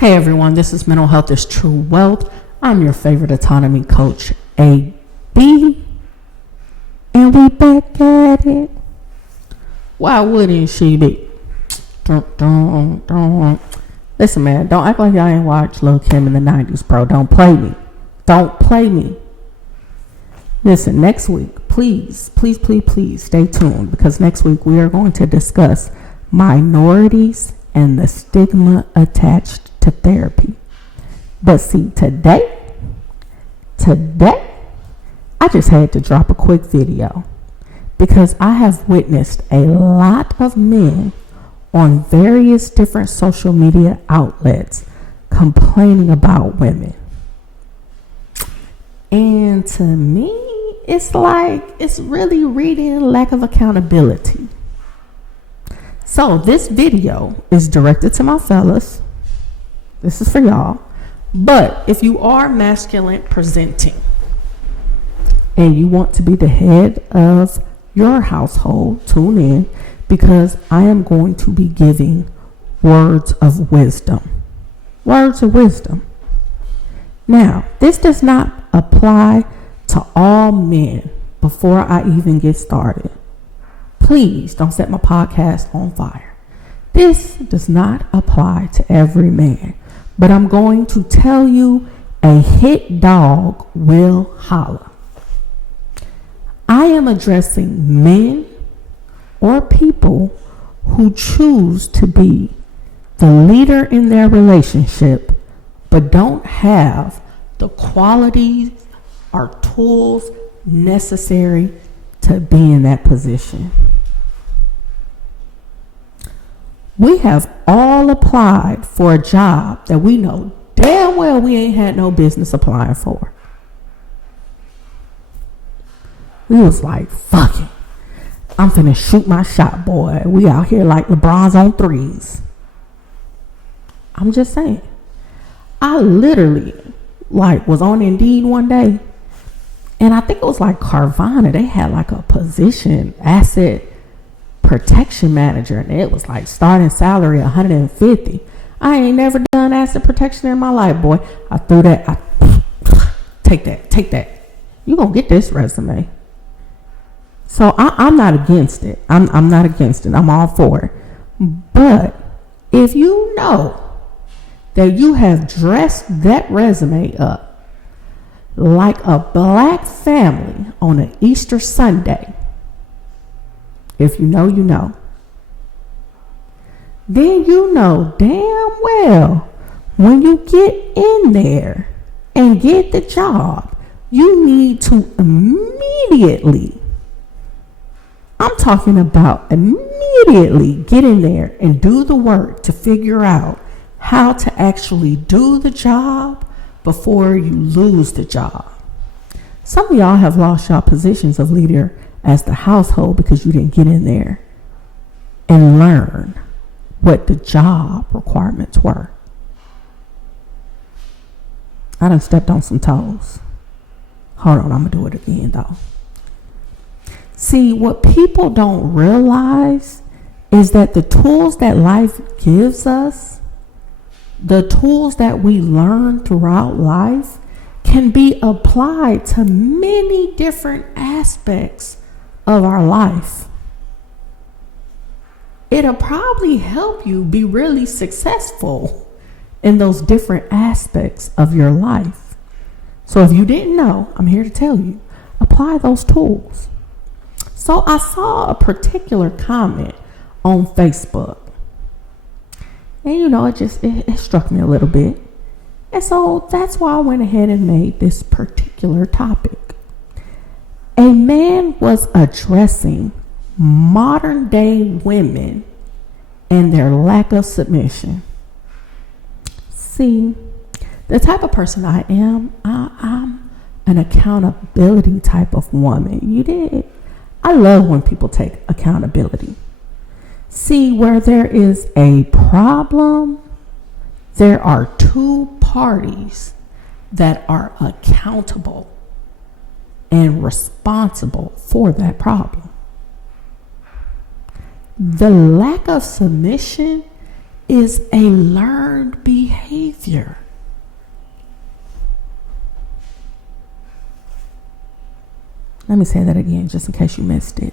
Hey everyone, this is Mental Health is True Wealth. I'm your favorite autonomy coach, AB, and we back at it. Why wouldn't she be? Listen, man, don't act like y'all ain't watched Lil' Kim in the 90s, bro. Don't play me. Don't play me. Listen, next week, please stay tuned, because next week we are going to discuss minorities and the stigma attached to therapy. But see, today, I just had to drop a quick video because I have witnessed a lot of men on various different social media outlets complaining about women. And to me, it's like, it's really reading lack of accountability. So this video is directed to my fellas. This is for y'all. But if you are masculine presenting and you want to be the head of your household, tune in, because I am going to be giving words of wisdom. Words of wisdom. Now, this does not apply to all men before I even get started. Please don't set my podcast on fire. This does not apply to every man, but I'm going to tell you, a hit dog will holler. I am addressing men or people who choose to be the leader in their relationship, but don't have the qualities or tools necessary to be in that position. We have all applied for a job that we know damn well we ain't had no business applying for. We was like, fuck it, I'm finna shoot my shot, boy. We out here like LeBron's on threes. I'm just saying. I literally was on Indeed one day, and I think it was like Carvana. They had like a position, asset protection manager, and it was like starting salary $150. I ain't never done asset protection in my life, boy. I threw that. Take that. You gonna get this resume. So I'm not against it. I'm not against it. I'm all for it. But if you know that you have dressed that resume up like a black family on an Easter Sunday, if you know, you know, then you know damn well when you get in there and get the job, you need to immediately, I'm talking about immediately, get in there and do the work to figure out how to actually do the job before you lose the job. Some of y'all have lost your positions of leader as the household because you didn't get in there and learn what the job requirements were. I done stepped on some toes. Hold on, I'm gonna do it again though. See, what people don't realize is that the tools that life gives us, the tools that we learn throughout life, can be applied to many different aspects of our life. It'll probably help you be really successful in those different aspects of your life. So if you didn't know, I'm here to tell you, apply those tools. So I saw a particular comment on Facebook, and it struck me a little bit. And so that's why I went ahead and made this particular topic. A man was addressing modern day women and their lack of submission. See, the type of person I am, I'm an accountability type of woman. You did. I love when people take accountability. See, where there is a problem, there are two parties that are accountable and responsible for that problem. The lack of submission is a learned behavior. behavior. Let me say that again, just in case you missed it.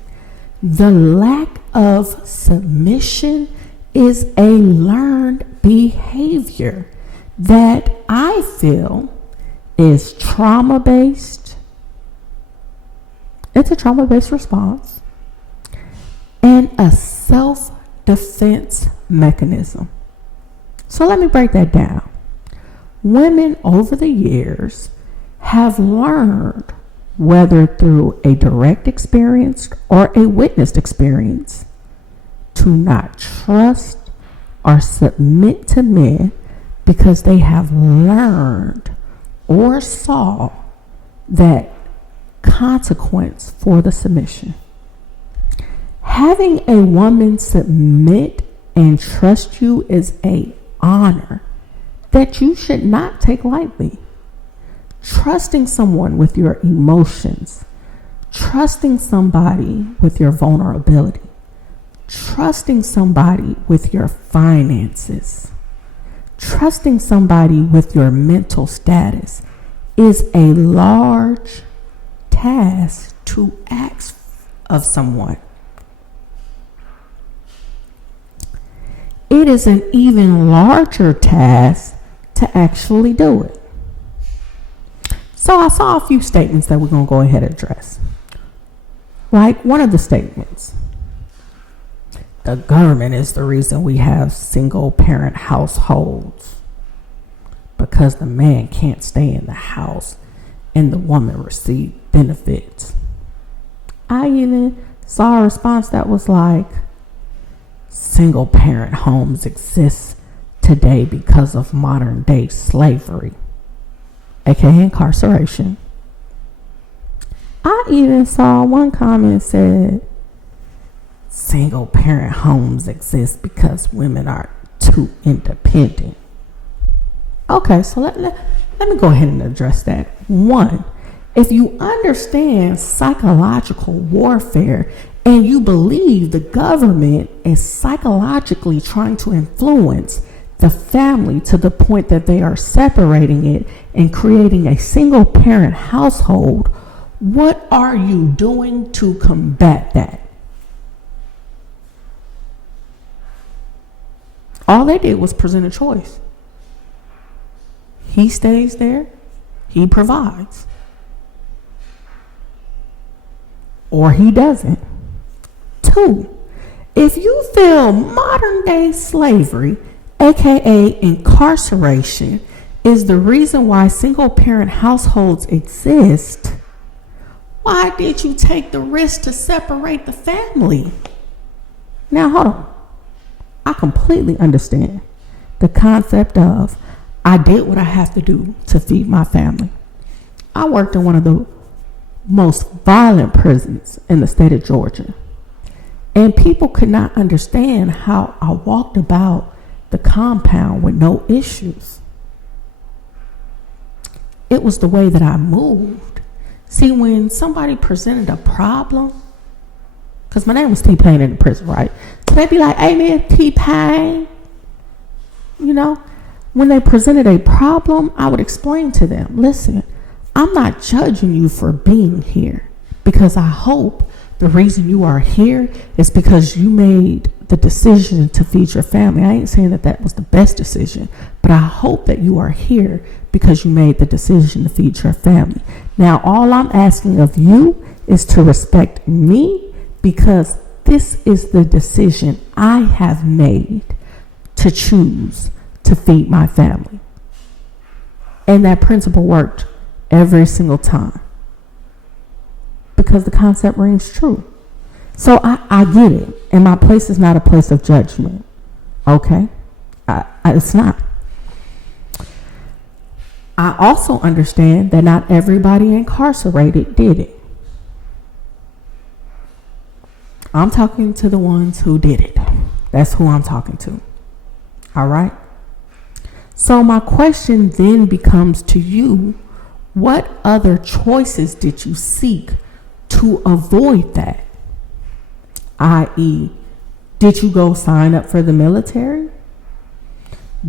The lack of submission is a learned behavior that I feel is trauma-based. It's a trauma-based response and a self-defense mechanism. So let me break that down. Women over the years have learned, whether through a direct experience or a witnessed experience, to not trust or submit to men because they have learned or saw that consequence for the submission. Having a woman submit and trust you is an honor that you should not take lightly. Trusting someone with your emotions, trusting somebody with your vulnerability, trusting somebody with your finances, trusting somebody with your mental status is a large task to ask of someone. It is an even larger task to actually do it. So I saw a few statements that we're going to go ahead and address. Like one of the statements, the government is the reason we have single parent households because the man can't stay in the house and the woman receive benefits. I even saw a response that was like, single parent homes exist today because of modern day slavery, aka incarceration. I even saw one comment said, single parent homes exist because women are too independent. Okay, so let me go ahead and address that. One, if you understand psychological warfare and you believe the government is psychologically trying to influence the family to the point that they are separating it and creating a single parent household, what are you doing to combat that? All they did was present a choice. He stays there, he provides. Or he doesn't. Two, if you feel modern day slavery, aka incarceration, is the reason why single parent households exist, why did you take the risk to separate the family? Now hold on. I completely understand the concept of I did what I have to do to feed my family. I worked in one of the most violent prisons in the state of Georgia. And people could not understand how I walked about the compound with no issues. It was the way that I moved. See, when somebody presented a problem, because my name was T-Pain in the prison, right? So they'd be like, hey man, T-Pain. You know, when they presented a problem, I would explain to them, listen, I'm not judging you for being here because I hope the reason you are here is because you made the decision to feed your family. I ain't saying that that was the best decision, but I hope that you are here because you made the decision to feed your family. Now, all I'm asking of you is to respect me because this is the decision I have made to choose to feed my family. And that principle worked every single time because the concept rings true. So I get it. And my place is not a place of judgment. Okay? It's not. I also understand that not everybody incarcerated did it. I'm talking to the ones who did it. That's who I'm talking to. All right? So my question then becomes to you, what other choices did you seek to avoid that? I.e., did you go sign up for the military?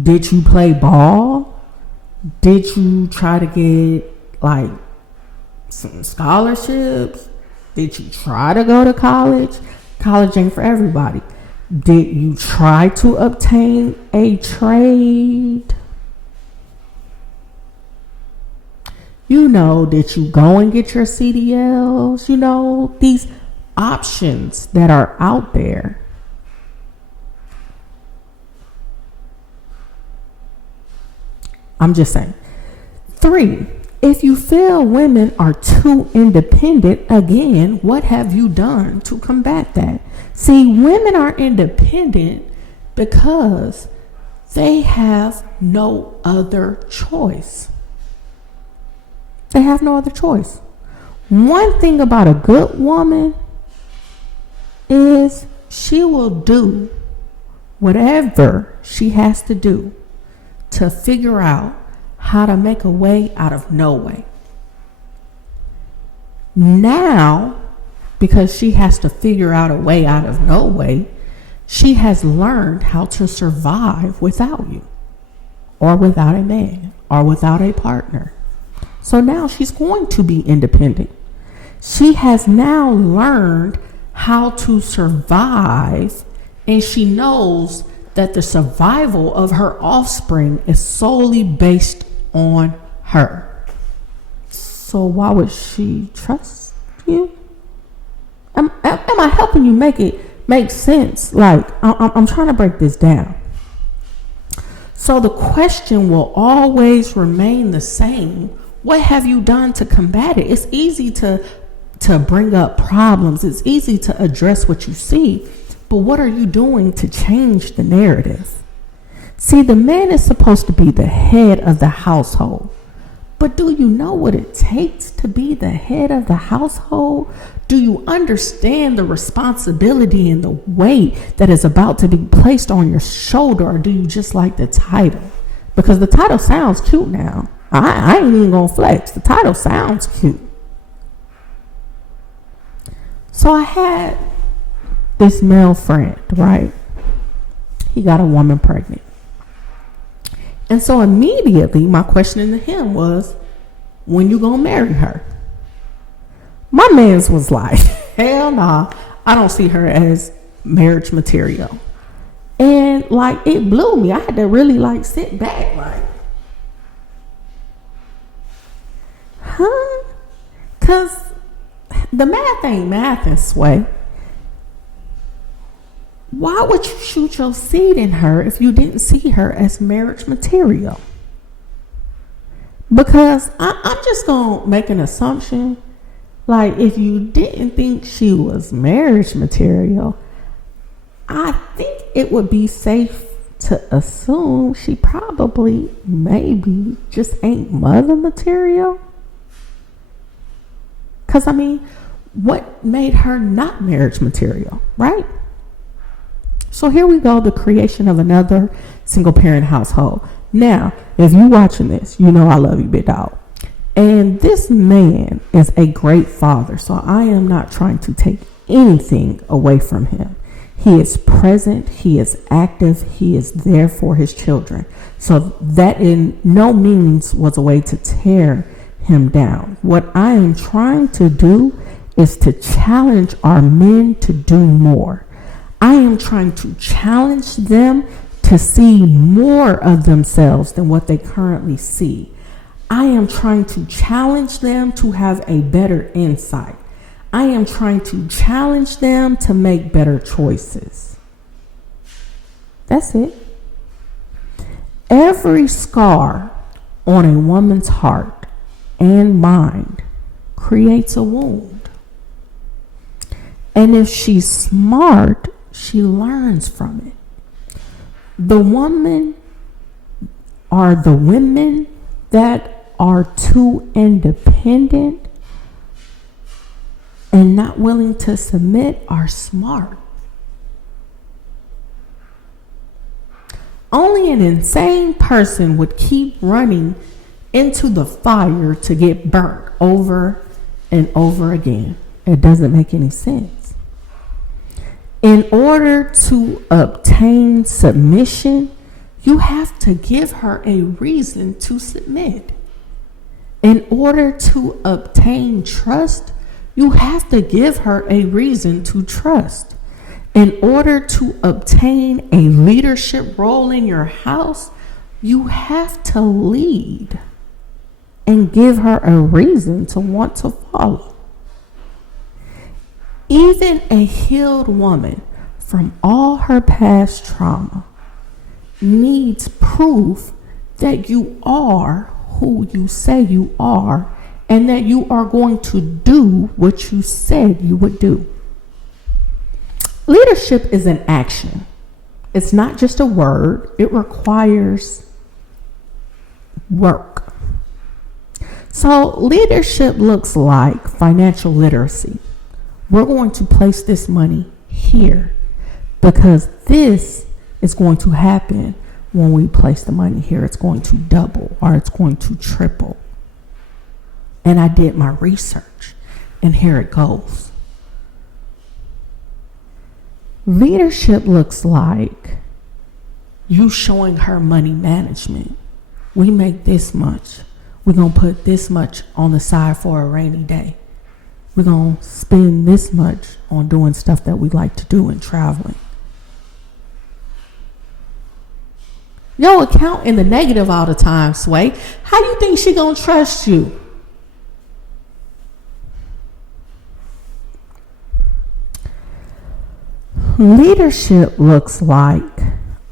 Did you play ball? Did you try to get like some scholarships? Did you try to go to college? College ain't for everybody. Did you try to obtain a trade? Did you go and get your CDLs? These options that are out there. I'm just saying. 3, if you feel women are too independent, again, what have you done to combat that? See, women are independent because they have no other choice. They have no other choice. One thing about a good woman is she will do whatever she has to do to figure out how to make a way out of no way. Now, because she has to figure out a way out of no way, she has learned how to survive without you, or without a man, or without a partner. So now she's going to be independent. She has now learned how to survive, and she knows that the survival of her offspring is solely based on her. So why would she trust you? Am I helping you make sense? Like, I'm trying to break this down. So the question will always remain the same. What have you done to combat it? It's easy to bring up problems. It's easy to address what you see. But what are you doing to change the narrative? See, the man is supposed to be the head of the household. But do you know what it takes to be the head of the household? Do you understand the responsibility and the weight that is about to be placed on your shoulder? Or do you just like the title? Because the title sounds cute now. I ain't even gonna flex. The title sounds cute. So I had this male friend, right? He got a woman pregnant. And so immediately my question to him was, when you gonna marry her? My man's was like, hell nah, I don't see her as marriage material. And like, it blew me. I had to really like sit back like, huh? Cause the math ain't math this way. Why would you shoot your seed in her if you didn't see her as marriage material? Because I'm just going to make an assumption. Like, if you didn't think she was marriage material, I think it would be safe to assume she probably, maybe, just ain't mother material. Because, I mean, what made her not marriage material, right? So here we go, the creation of another single parent household. Now, if you're watching this, you know I love you, big dog. And this man is a great father, so I am not trying to take anything away from him. He is present, he is active, he is there for his children. So that in no means was a way to tear him down. What I am trying to do is to challenge our men to do more. I am trying to challenge them to see more of themselves than what they currently see. I am trying to challenge them to have a better insight. I am trying to challenge them to make better choices. That's it. Every scar on a woman's heart and mind creates a wound. And if she's smart, she learns from it. The women that are too independent and not willing to submit are smart. Only an insane person would keep running into the fire to get burnt over and over again. It doesn't make any sense. In order to obtain submission, You have to give her a reason to submit. In order to obtain trust, you have to give her a reason to trust. In order to obtain a leadership role in your house, you have to lead and give her a reason to want to follow. Even a healed woman from all her past trauma needs proof that you are who you say you are and that you are going to do what you said you would do. Leadership is an action. It's not just a word. It requires work. So leadership looks like financial literacy. We're going to place this money here because this is going to happen when we place the money here. It's going to double or it's going to triple. And I did my research, and here it goes. Leadership looks like you showing her money management. We make this much. We're going to put this much on the side for a rainy day. We're going to spend this much on doing stuff that we like to do and traveling. Your account in the negative all the time, Sway. How you think she going to trust you? Leadership looks like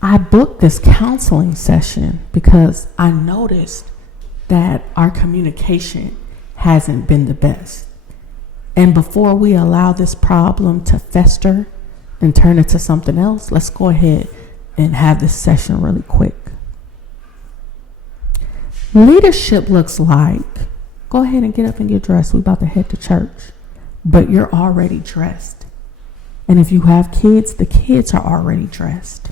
I booked this counseling session because I noticed that our communication hasn't been the best. And before we allow this problem to fester and turn into something else, let's go ahead and have this session really quick. Leadership looks like, go ahead and get up and get dressed. We're about to head to church, but you're already dressed. And if you have kids, the kids are already dressed.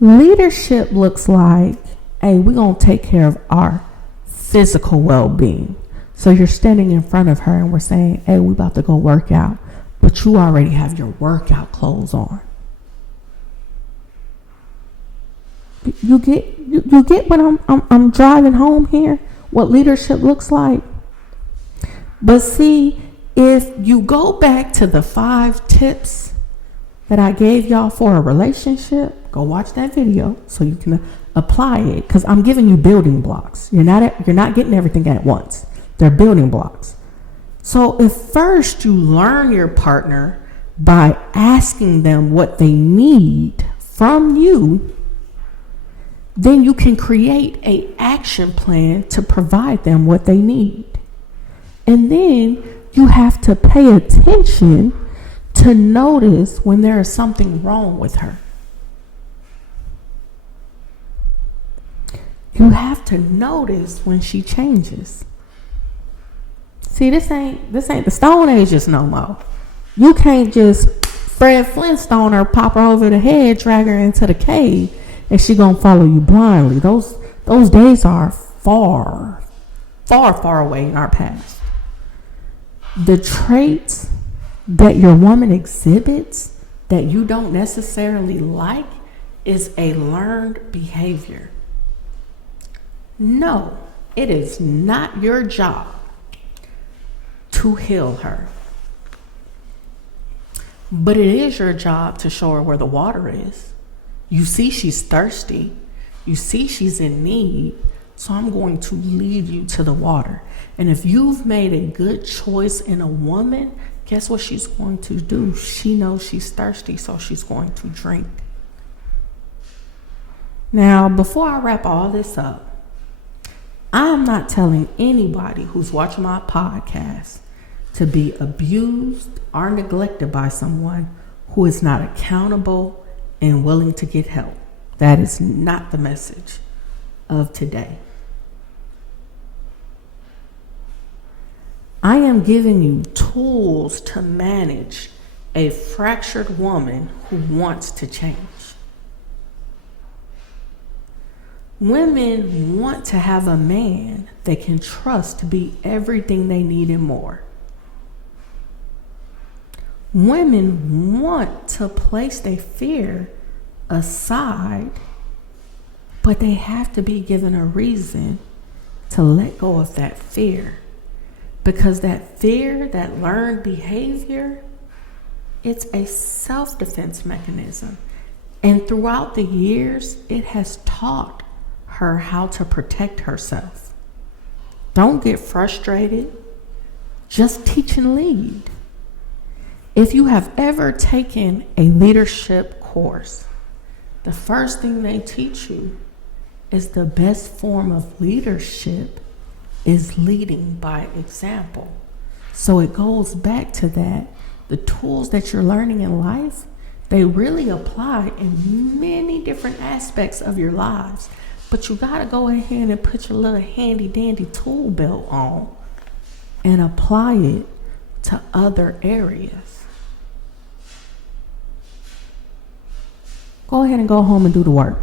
Leadership looks like, hey, we're going to take care of our physical well-being. So you're standing in front of her and we're saying, hey, we're about to go work out, but you already have your workout clothes on. You get what I'm driving home here? What leadership looks like? But see, if you go back to the 5 tips that I gave y'all for a relationship, go watch that video so you can apply it, because I'm giving you building blocks. You're not getting everything at once. They're building blocks. So if first you learn your partner by asking them what they need from you, then you can create an action plan to provide them what they need. And then you have to pay attention to notice when there is something wrong with her. You have to notice when she changes. See, this ain't the Stone Ages no more. You can't just Fred Flintstone her, pop her over the head, drag her into the cave, and she gonna follow you blindly. Those days are far, far, far away in our past. The traits that your woman exhibits that you don't necessarily like is a learned behavior. No, it is not your job to heal her. But it is your job to show her where the water is. You see she's thirsty. You see she's in need. So I'm going to lead you to the water. And if you've made a good choice in a woman, guess what she's going to do? She knows she's thirsty, so she's going to drink. Now, before I wrap all this up, I'm not telling anybody who's watching my podcast to be abused or neglected by someone who is not accountable and willing to get help. That is not the message of today. I am giving you tools to manage a fractured woman who wants to change. Women want to have a man they can trust to be everything they need and more. Women want to place their fear aside But they have to be given a reason to let go of that fear. Because that fear, that learned behavior, it's a self-defense mechanism. And throughout the years, it has taught her how to protect herself. Don't get frustrated. Just teach and lead. If you have ever taken a leadership course, the first thing they teach you is the best form of leadership is leading by example. So it goes back to that. The tools that you're learning in life, they really apply in many different aspects of your lives. But you got to go ahead and put your little handy dandy tool belt on and apply it to other areas. Go ahead and go home and do the work.